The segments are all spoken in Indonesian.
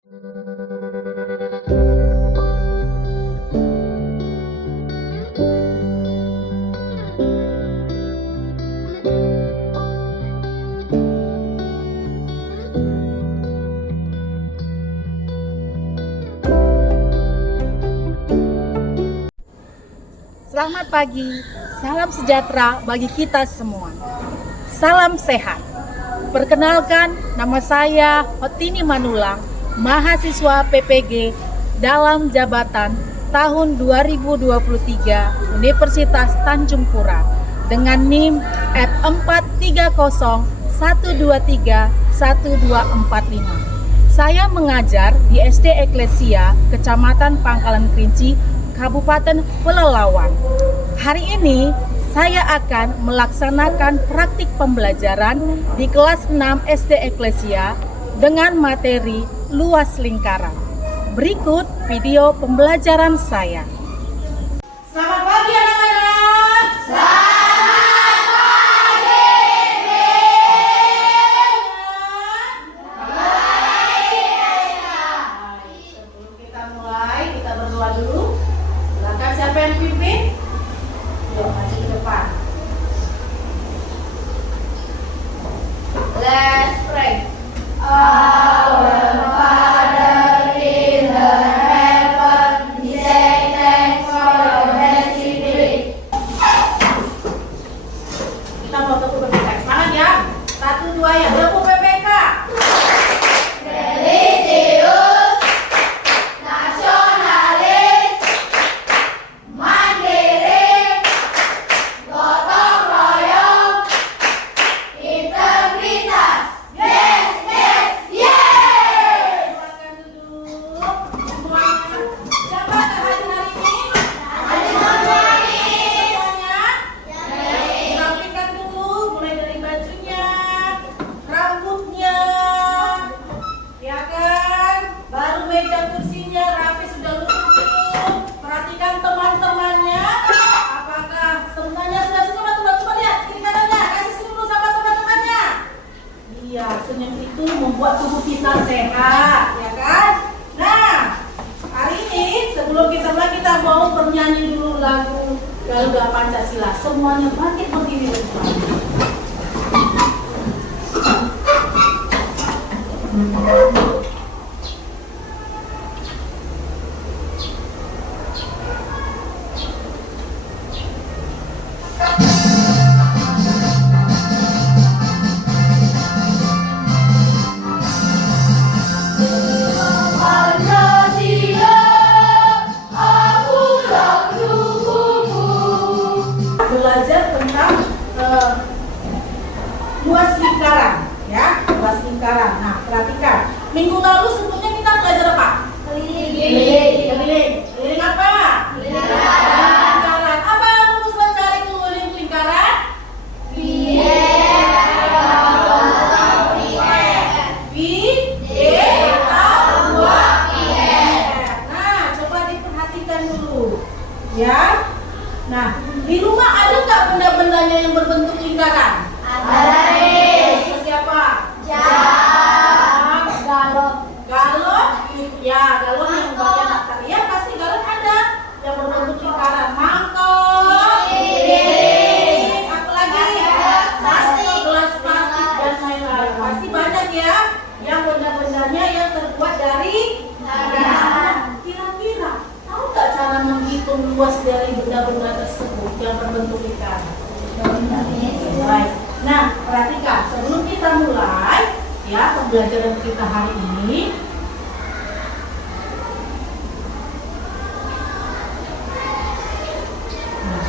Selamat pagi, salam sejahtera bagi kita semua. Salam sehat. Perkenalkan, nama saya Hotini Manulang, mahasiswa PPG dalam jabatan tahun 2023 Universitas Tanjung Pura dengan NIM F43012312445. Saya mengajar di SD Eklesia, Kecamatan Pangkalan Kerinci, Kabupaten Pelalawan. Hari ini saya akan melaksanakan praktik pembelajaran di kelas 6 SD Eklesia dengan materi luas lingkaran. Berikut video pembelajaran saya. Selamat pagi anak-anak. Selamat pagi, Baik, sebelum kita mulai, kita berdoa dulu. Silakan siapa yang pimpin? Yuk, maju ke depan. Let's pray. Our Father in the heaven, we say thanks for your blessed spirit. Kita mau tepuk PPK. Semangat ya. 1, 2 ya. Tepuk PPK. Religius, nasionalis, mandiri, gotong royong, integritas. Yes, yes, yes. Silakan duduk. Semuanya. Siapa yang hadir hari ini? Semuanya. Rapikan dulu, mulai dari bajunya, rambutnya, ya kan? Baru meja kursinya rapi sudah lurus. Perhatikan teman-temannya. Apakah semuanya sudah senyum atau belum? Coba lihat kiri kanannya. Kasih senyum dulu sama teman-temannya. Iya, senyum itu membuat tubuh kita sehat, ya kan? Nah, hari ini sebelum kita mulai kita mau bernyanyi dulu lagu Garuda Pancasila. Semuanya bangkit berdiri bersama. Pancasila, akulah pendukungmu. Belajar tentang luas lingkaran, ya, luas lingkaran. Nah, perhatikan. Minggu lalu sebelumnya kita belajar apa? Keliling. Keliling apa? Lingkaran. Apa rumus mencari keliling lingkaran? Nah, coba diperhatikan dulu, ya. Nah, di rumah ada nggak benda-bendanya yang berbentuk lingkaran? Seperti apa? Galon, ya, galon yang bagian atas. Ya, pasti galon ada yang berbentuk lingkaran. Mangkok, piring, apa lagi? Plastik, gelas plastik dan lain-lain. Pasti banyak ya, yang benda-bendanya yang terbuat dari lingkaran. Kira-kira tahu nggak cara menghitung luas dari benda-benda tersebut yang berbentuk lingkaran? Baik. Nah, perhatikan sebelum kita mulai ya pembelajaran kita hari ini. Nah,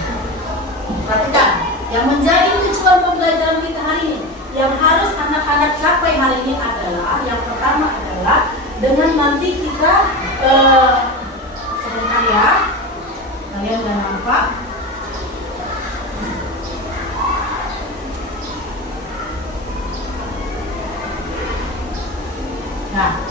perhatikan yang menjadi tujuan pembelajaran kita hari ini, yang harus anak-anak capai hari ini adalah yang pertama adalah dengan nanti kita sebentar ya, kalian udah nampak. Nah,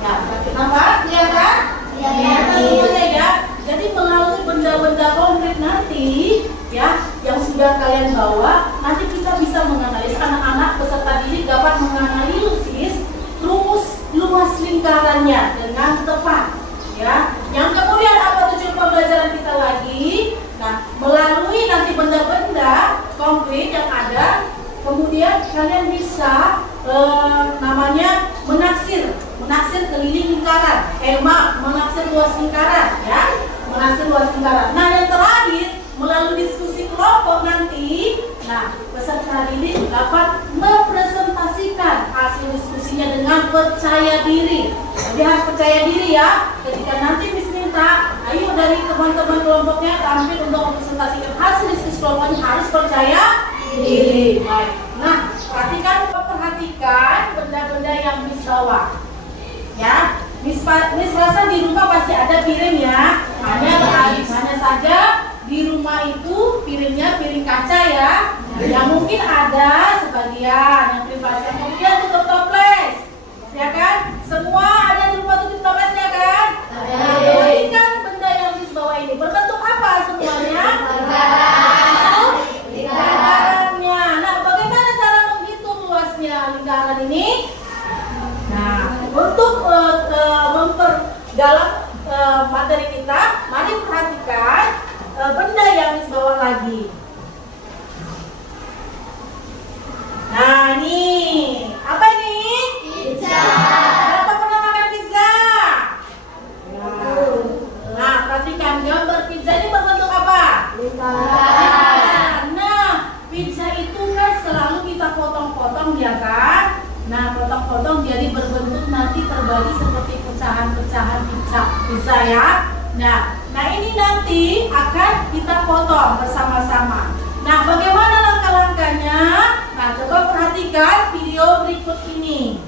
ya, nampak? Lihat kan? Kelihatan semuanya ya. Jadi melalui benda-benda konkret nanti, ya, yang sudah kalian bawa, nanti kita bisa menganalisis, anak-anak peserta didik dapat menganalisis rumus luas lingkarannya dengan tepat. Ya, yang kemudian apa tujuan pembelajaran kita lagi? Nah, melalui nanti benda-benda konkret yang ada, kemudian kalian bisa namanya menaksir keliling lingkaran, menaksir luas lingkaran, ya, menaksir luas lingkaran. Nah, yang terakhir melalui diskusi kelompok nanti, nah peserta didik dapat mempresentasikan hasil diskusinya dengan percaya diri. Jadi harus percaya diri ya. Ketika nanti Miss minta, ayo dari teman-teman kelompoknya tampil untuk mempresentasikan hasil diskusi kelompoknya, harus percaya diri. Baik. Nah, perhatikan benda-benda yang Miss bawa. Ya, Miss rasa di rumah pasti ada piring ya. Hanya saja di rumah itu piringnya piring kaca ya. Yang mungkin ada sebagian yang privasi, kemudian tutup toples, ya kan? Semua ada di rumah tutup toples ya kan? Nah, perhatikan benda yang Miss bawa ini berbentuk apa semuanya? Lingkarannya. Nah, bagaimana cara menghitung luasnya lingkaran ini? Nah, untuk memperdalam materi kita, mari perhatikan benda yang Miss bawa lagi. Nah, ini apa ini? Pizza. Siapa pernah makan pizza? Nah, perhatikan gambar pizza ini berbentuk apa? Lingkaran. Nah, pizza itu kan selalu kita potong-potong ya kan? Nah, potong-potong jadi berbentuk nanti terbagi seperti pecahan-pecahan pizza ya. Nah ini nanti akan kita potong bersama-sama. Nah, bagaimana langkah-langkahnya? Nah, coba perhatikan video berikut ini.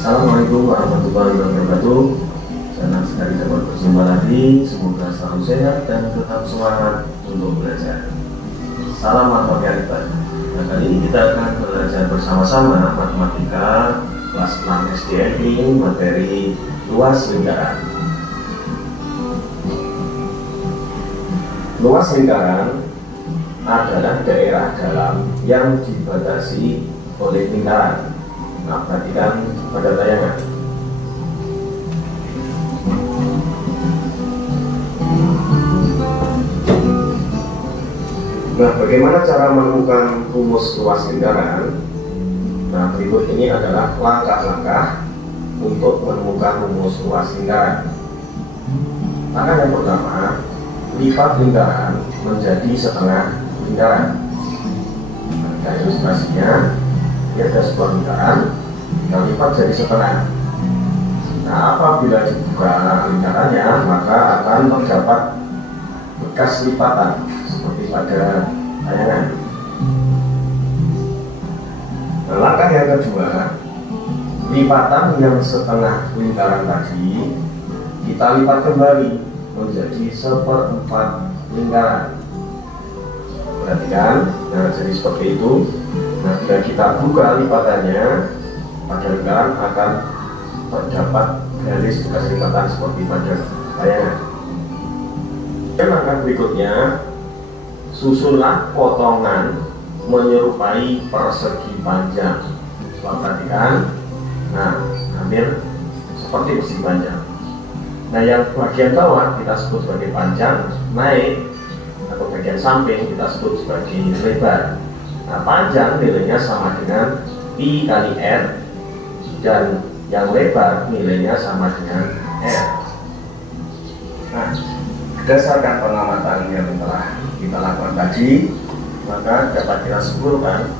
Assalamualaikum warahmatullahi wabarakatuh. Senang sekali dapat berjumpa lagi. Semoga selalu sehat dan tetap semangat untuk belajar. Salam matematika. Nah, kali ini kita akan belajar bersama-sama matematika kelas 6 SDNI materi luas lingkaran. Luas lingkaran adalah daerah dalam yang dibatasi oleh lingkaran. Nah, perhatikan pada tayangan. Nah, bagaimana cara menemukan rumus luas lingkaran? Nah, berikut ini adalah langkah-langkah untuk menemukan rumus luas lingkaran. Langkah yang pertama, lipat lingkaran menjadi setengah lingkaran. Nah, ilustrasinya, ini ada sebuah lingkaran, kita lipat jadi setengah. Nah, apabila dibuka lingkarannya, maka akan terdapat bekas lipatan seperti pada tayangan. Nah, langkah yang kedua, lipatan yang setengah lingkaran tadi kita lipat kembali menjadi 1/4 lingkaran. Perhatikan, nah jadi seperti itu. Nah, bila kita buka lipatannya, pada lingkaran akan terdapat garis bekas lipatan seperti pada tayangan. Dan langkah berikutnya, susunlah potongan menyerupai persegi panjang. Coba perhatikan. Nah, ambil seperti persegi panjang. Nah, yang bagian bawah kita sebut sebagai panjang, naik atau bagian samping kita sebut sebagai lebar. Nah, panjang nilainya sama dengan pi kali r, dan yang lebar nilainya sama dengan r. Nah, berdasarkan pengamatan yang telah kita lakukan tadi, maka dapat kita simpulkan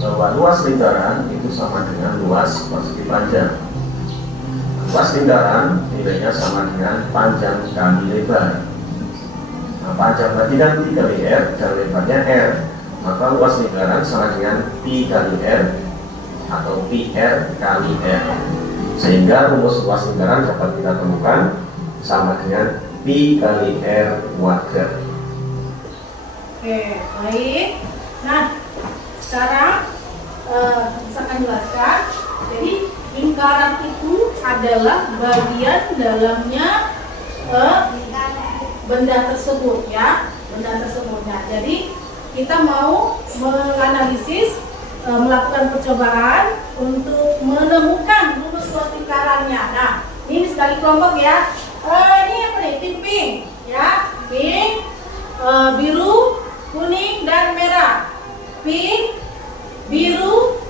bahwa luas lingkaran itu sama dengan luas persegi panjang. Luas lingkaran nilainya sama dengan panjang kali lebar. Nah, panjang tadi kan pi kali r dan lebarnya r, maka luas lingkaran sama dengan pi kali r atau pi r kali r. Sehingga rumus luas lingkaran dapat kita temukan sama dengan pi kali r kuadrat. Oke, baik. Nah, sekarang saya akan jelaskan. Jadi lingkaran itu adalah bagian dalamnya benda tersebut, ya, benda tersebut. Nah, jadi kita mau menganalisis, melakukan percobaan untuk menemukan rumus luas lingkarannya. Nah, ini sekali kelompok ya. Ini apa nih? Pink, ya, pink, biru, kuning dan merah. Pink, biru,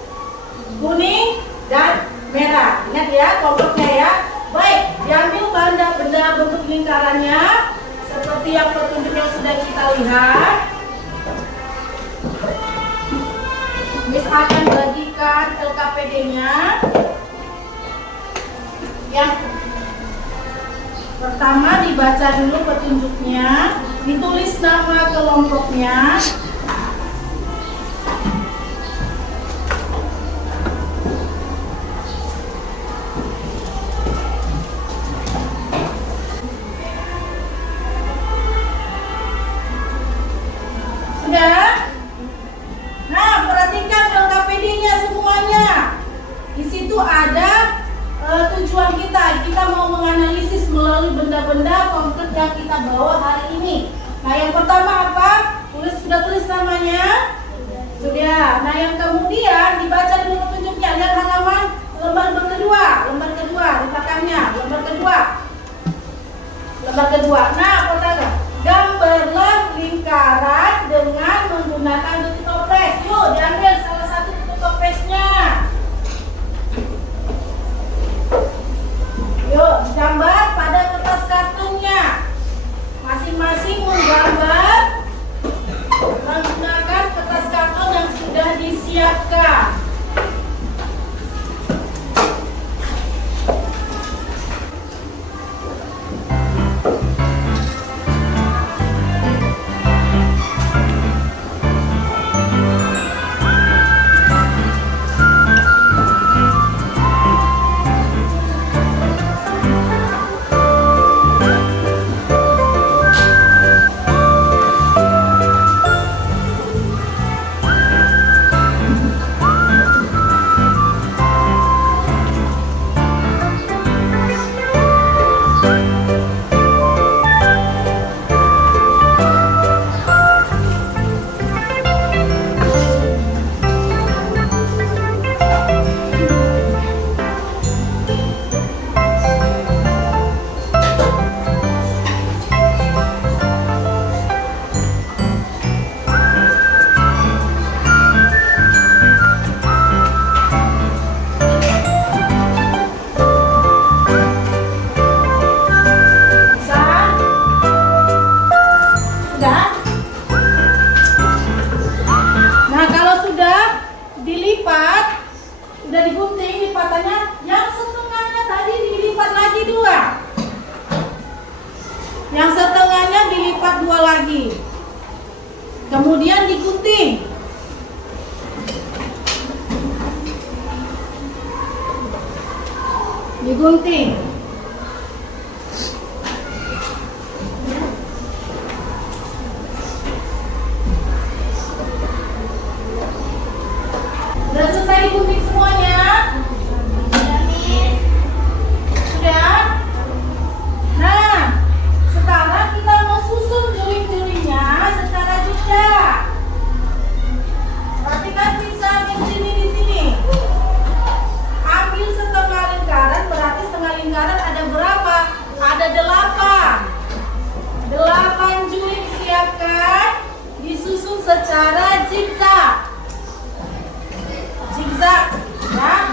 kuning dan merah. Ingat ya kelompoknya ya. Baik, diambil benda bentuk lingkarannya seperti yang petunjuk yang sudah kita lihat. Miss akan bagikan LKPD-nya. Yang pertama dibaca dulu petunjuknya, ditulis nama kelompoknya. Sudah? Nah, perhatikan LKPD-nya semuanya. Di situ ada tujuan kita. Kita mau menganalisis melalui benda-benda konkret yang kita bawa hari ini. Nah, yang pertama apa? Sudah tulis namanya? Sudah. Nah, yang kemudian dibaca dulu petunjuknya. Lihat halaman lembar kedua di belakangnya, lembar kedua. Nah, pertama, gambarlah lingkaran dengan menggunakan tutup toples. Yuk, diambil salah satu tutup toplesnya. Yuk, gambar pada kertas kartunnya. Masing-masing menggambar menggunakan kertas karton yang sudah disiapkan. Sudah digunting lipatannya, yang setengahnya tadi dilipat lagi 2. Yang setengahnya dilipat 2 lagi. Kemudian digunting. Digunting. Sudah selesai digunting semuanya? Sudah? Nah, sekarang kita mau susun juling-julingnya secara jeda. Perhatikan pisah di sini. Ambil setengah lingkaran, berarti setengah lingkaran ada berapa? Ada 8. 8 juling siapkan, disusun secara zigzag. Zigzag, ya.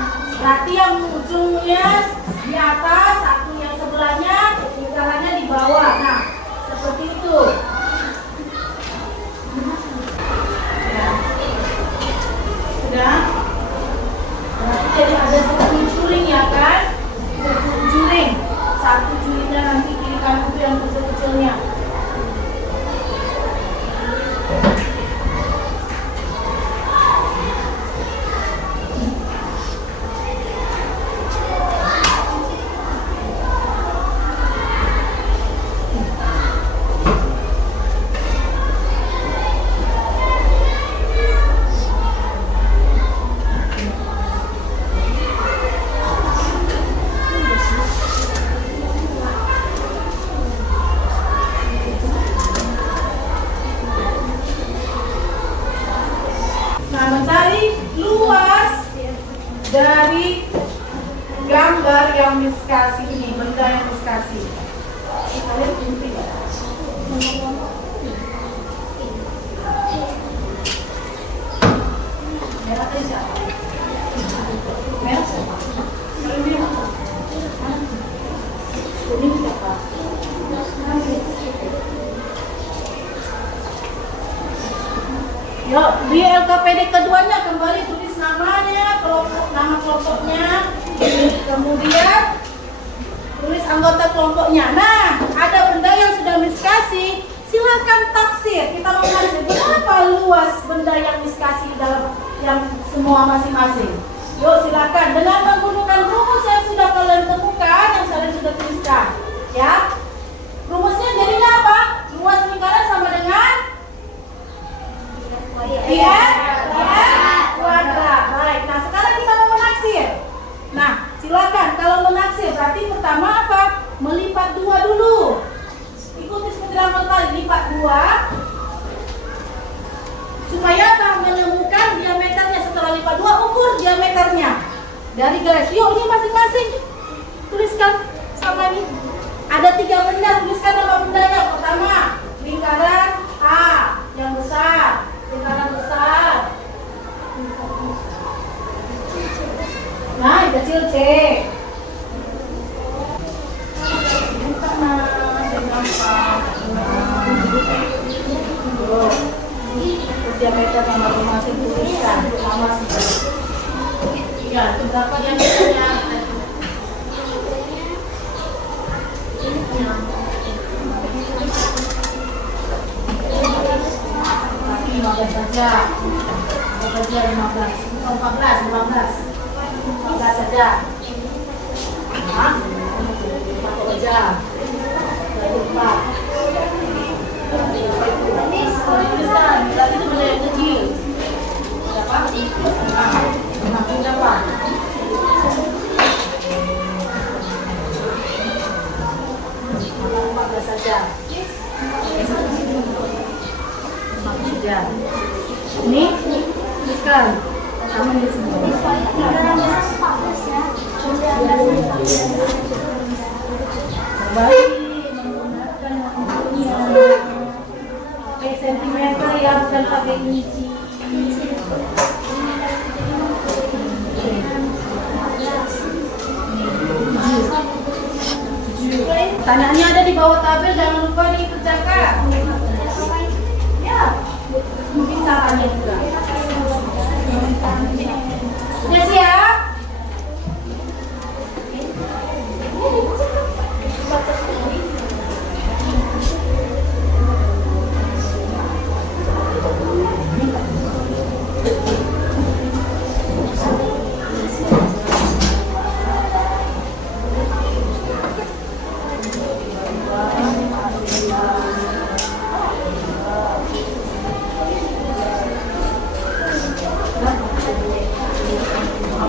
Ini benda yang diskasi. Kalian penting ya? Merah tadi siapa? Merah siapa? Merah. Kuning siapa? Yuk, di LKPD keduanya kembali tulis namanya, nama kelompoknya, kemudian tulis anggota kelompoknya. Nah, ada benda yang sudah diskasi, silakan taksir. Kita mengalir berapa luas benda yang diskasi dalam yang semua masing-masing. Yuk, silakan dengan menggunakan rumus yang sudah kalian temukan, yang kalian sudah tuliskan. Ya, rumusnya jadinya apa? Luas lingkaran sama dengan kuadrat. Baik. Nah, sekarang kita mau menaksir. Nah, silakan. Kalau menaksir berarti pertama apa? Melipat 2 dulu. Ikuti seperti dalam tadi, lipat 2. Supaya apa? Menemukan diameternya. Setelah lipat 2, ukur diameternya. Dari garis. Yuk, ini masing-masing tuliskan sama ini. Ada 3 benda, tuliskan nama bendanya. Pertama, lingkaran A yang besar. Lingkaran besar. Nah, yang kecil C. Diameter yang masing-masing tuliskan sama sekali. Ya, itu berapa diameternya? Tapi 15 saja. Berapa saja 15? 14 saja. Hah? 4 saja. Lupa. Tuliskan, berarti itu benda yang kecil. Berapa? 60 berapa? Saja. Sudah. Ini tuliskan sama ini semua. Kembali menggunakan waktunya. Pakai sentimeter ya, bukan pakai inci. Tanyanya ada di bawah tabel, jangan lupa dikerjakan. Ya, mungkin caranya juga. Sudah siap?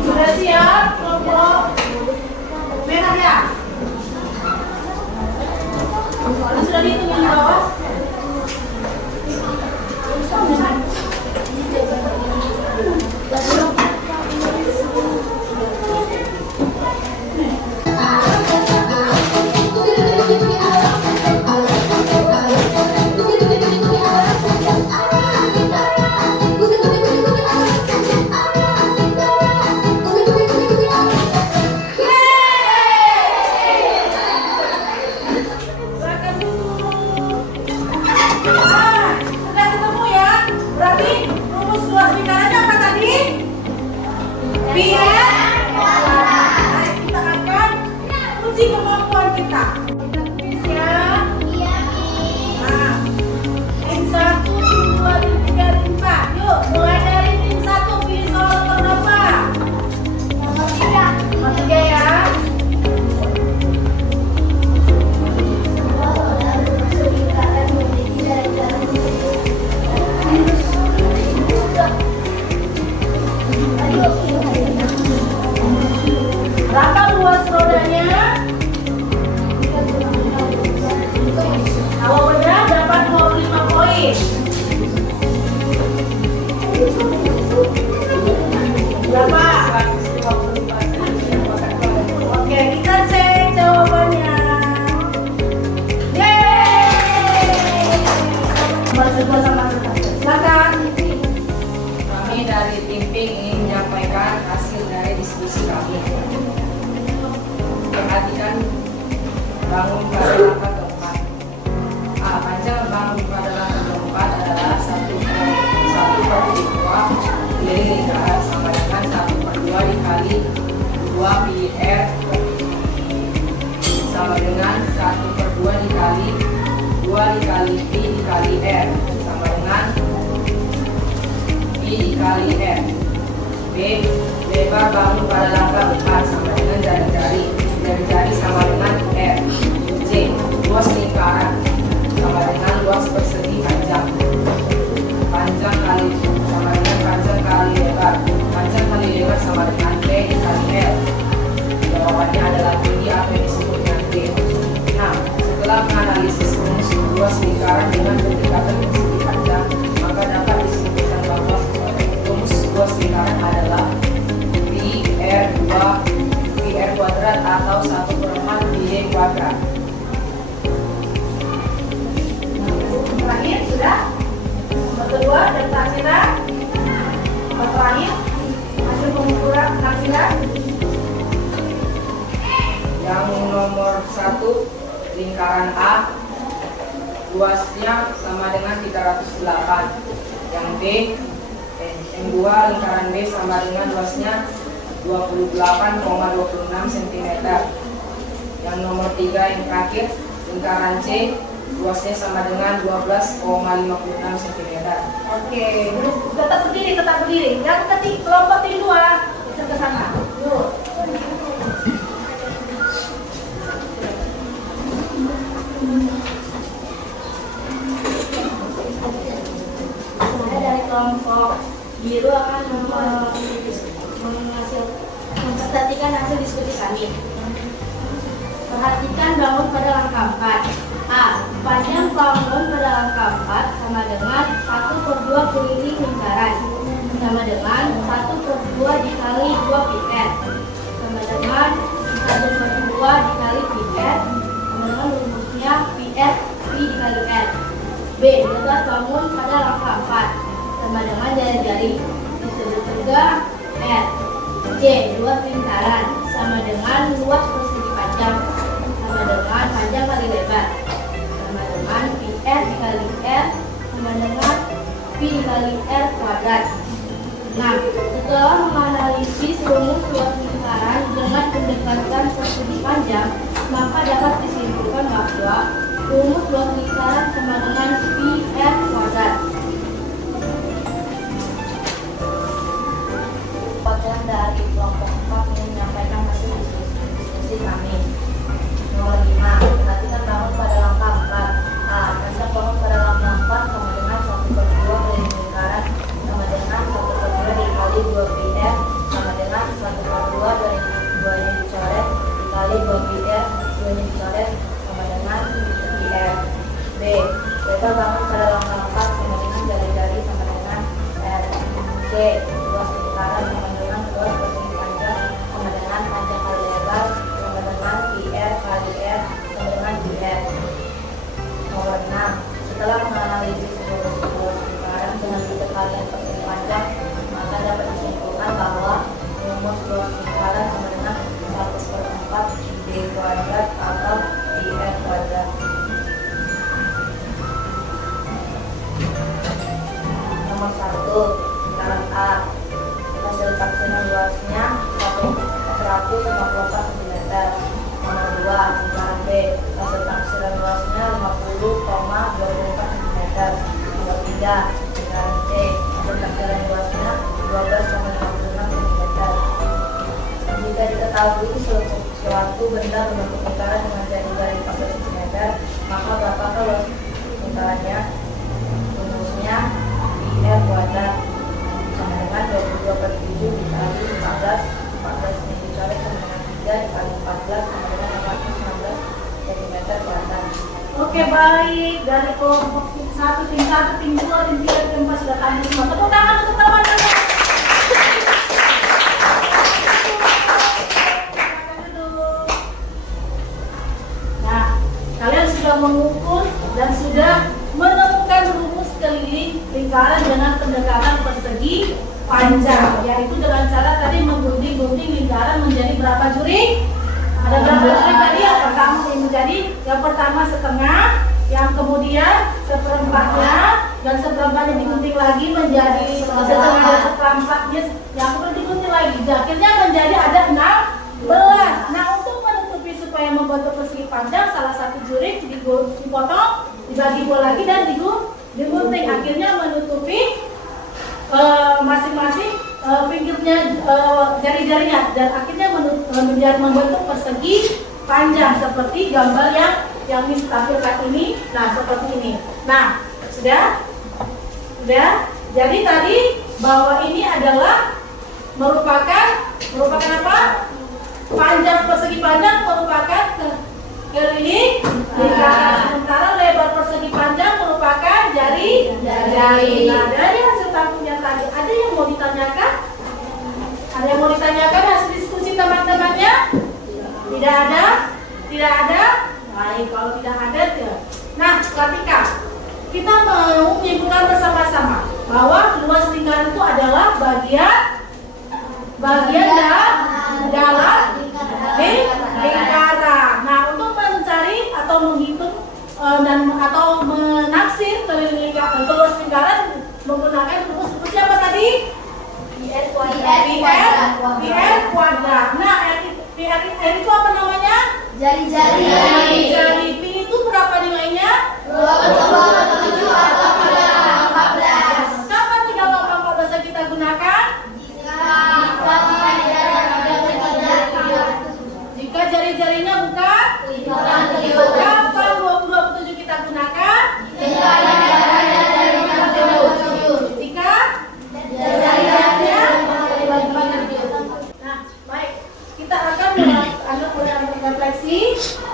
Sudah siap, kelompok merah ya? Soalnya sudah dihitung yang bawah. Berapa luas rodanya? Kalau benar dapat 25 poin. bangun pada langkah keempat. A. Panjang bangun pada langkah keempat adalah 1/2 keliling lingkaran sama dengan 1/2 dikali 2 pi R sama dengan 1/2 dikali 2 dikali pi dikali R sama dengan pi dikali R. B. Lebar bangun pada langkah 4 sama dengan jari-jari. Jari-jari sama dengan R. C. Luas lingkaran sama dengan luas persegi panjang. Panjang kali sama dengan panjang kali lebar. Panjang kali lebar sama dengan P dikali L. Jawabannya adalah tinggi atau yang disebut dengan P. Nah, setelah menganalisis rumus luas lingkaran dengan pendekatan persegi panjang, maka dapat disimpulkan bahwa rumus luas lingkaran adalah pi R kuadrat atau 1/4 pi D kuadrat. Terakhir sudah. Nomor kedua dan taksiran. Nomor terakhir hasil pengukuran taksiran. Yang nomor 1 lingkaran A luasnya sama dengan 308. Yang B yang 2 lingkaran B sama dengan luasnya 28,26 cm. Yang nomor 3 yang terakhir lingkaran C luasnya sama dengan 12,56 cm. Oke, duduk tetap berdiri. Yang ketiga kelompok tim 2 bisa ke sana. Yuk. Saya dari kelompok biru akan memperhatikan hasil diskusi kami. Perhatikan bangun pada langkah 4. A. Panjang bangun pada langkah 4 sama dengan 1/2 keliling lingkaran sama dengan 1/2 dikali 2 pi R sama dengan 1/2 dikali pi R sama dengan rumusnya pi R pi dikali R. B. Lebar bangun pada langkah 4 sama dengan jari-jari disebut juga R. C. Luas lingkaran sama dengan luas persegi panjang sama dengan panjang kali lebar sama dengan pi R dikali R sama dengan pi dikali R kuadrat. Nah, setelah menganalisis rumus luas lingkaran dengan pendekatan persegi panjang, maka dapat disimpulkan bahwa rumus luas lingkaran sama dengan pi R kuadrat. Bagian dari kelompok 4 ingin menyampaikan hasil diskusi kami. Nomor 5, perhatikan bangun pada langkah 4. A. Panjang bangun pada langkah 4 sama dengan 1/2 keliling lingkaran sama dengan 1/2 dikali 2 pi R sama dengan 1/2 dari 2 nya dicoret dikali 2 pi R, 2 nya dicoret sama dengan pi R. B. Lebar bangun pada langkah 4 sama dengan jari-jari sama dengan R. C. Luas lingkaran sama dengan luas persegi panjang sama dengan panjang kali lebar sama dengan pi R kali R sama dengan pi R. Nomor 6. Setelah menganalisis rumus luas lingkaran dengan pendekatan persegi panjang, maka dapat disimpulkan bahwa rumus luas lingkaran sama dengan 1/4 D kuadrat atau pi R kuadrat. Nomor 1 lingkaran A. Hasil taksiran luasnya 154 cm. Nomor 2 lingkaran B. Hasil taksiran luasnya 50,24 cm. Nomor 3 lingkaran C. Hasil taksiran luasnya 12,56 cm. Jika diketahui suatu benda berbentuk lingkaran dengan jari-jari 14 cm, maka berapakah luas lingkarannya? Rumusnya pi R kuadrat sama dengan 22/7 dikali 14 nya dicoret sama dengan 3 dikali 14 sama dengan 419 cm kuadrat. Oke, baik. Dari kelompok tim 1, tim 2, tim 3, tim 4 sudah kami semua. Tepuk tangan untuk teman-teman. Nah, kalian sudah mengukur dan sudah menemukan rumus keliling lingkaran dengan pendekatan persegi panjang, yaitu dengan cara tadi menggunting lingkaran menjadi berapa juri? Ada berapa juri tadi? Yang pertama yang menjadi Yang pertama setengah, yang kemudian seperempatnya, dan seperempatnya digunting lagi menjadi setengah dan seperempatnya yang perlu digunting lagi. Akhirnya menjadi ada 16. Nah, untuk menutupi supaya membentuk persegi panjang, salah satu jurik dipotong, dibagi dua lagi dan digunting. Akhirnya menutupi masing-masing pinggirnya, jari-jarinya, dan akhirnya menjadi membentuk persegi panjang seperti gambar yang ditampilkan ini. Nah, seperti ini. Nah, sudah. Jadi tadi bahwa ini adalah merupakan apa? Panjang, persegi panjang merupakan keliling lingkaran, sementara lebar persegi panjang merupakan jari. Nah, dari hasil tampilnya tadi, ada yang mau ditanyakan? Ada yang mau ditanyakan hasil diskusi teman-temannya? Tidak ada? Baik, kalau tidak ada, nah, ketika kita mau menyimpulkan bersama-sama bahwa luas lingkaran itu adalah bagian dalam lingkaran. Nah, untuk mencari atau menghitung atau menaksir luas lingkaran menggunakan rumus siapa tadi? PR kuadrat. Nah, PR itu apa namanya? Jari-jari. Jari P itu berapa nilainya? 27 atau 14. Kenapa 3 atau 14 yang kita gunakan? Jika jari-jarinya bukan? Kapan 27 kita gunakan? Jika jari-jarinya? Nah, baik. Kita akan mulai refleksi.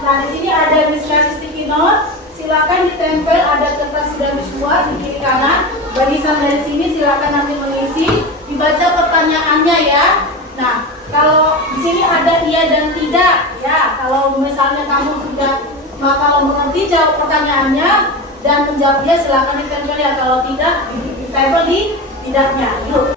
Nah, di sini ada ilustrasi sticky note. Silakan ditempel, ada kertas sudah dibuat di kiri kanan. Barisan dari sini silakan nanti mengisi. Dibaca pertanyaannya ya. Nah, kalau di sini ada iya dan tidak ya. Kalau misalnya kamu sudah kalau mengerti jawab pertanyaannya dan menjawabnya silakan ditempel ya. Kalau tidak, ditempel di tidaknya. Yuk.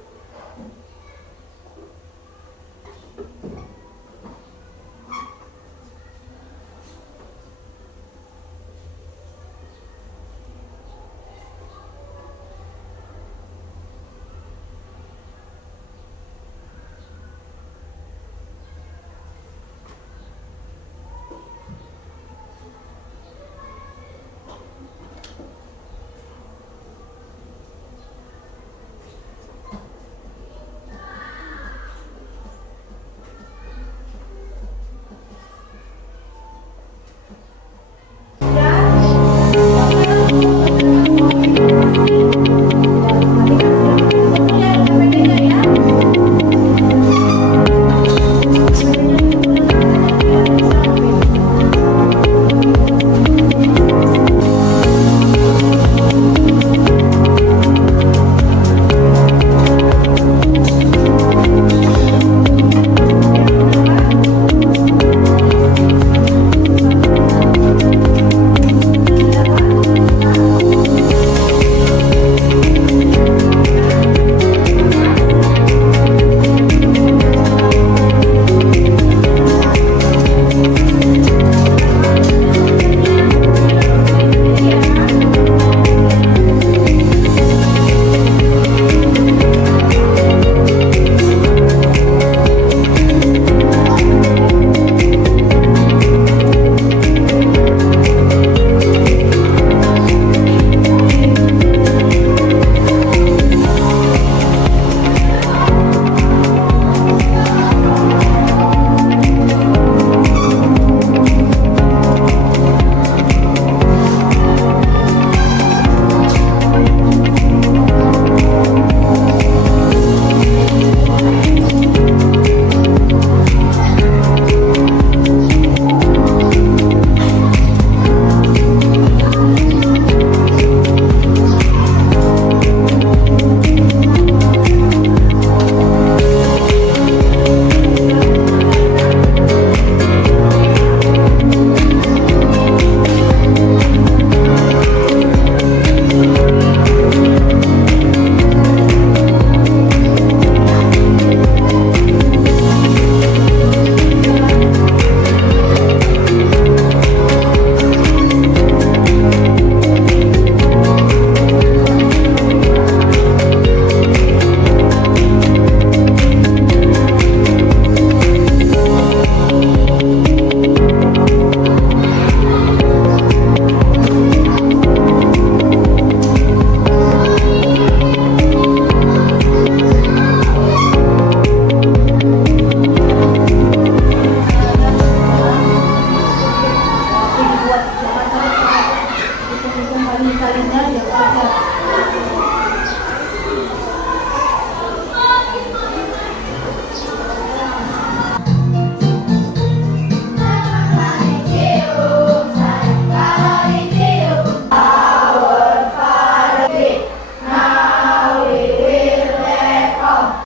bekerja.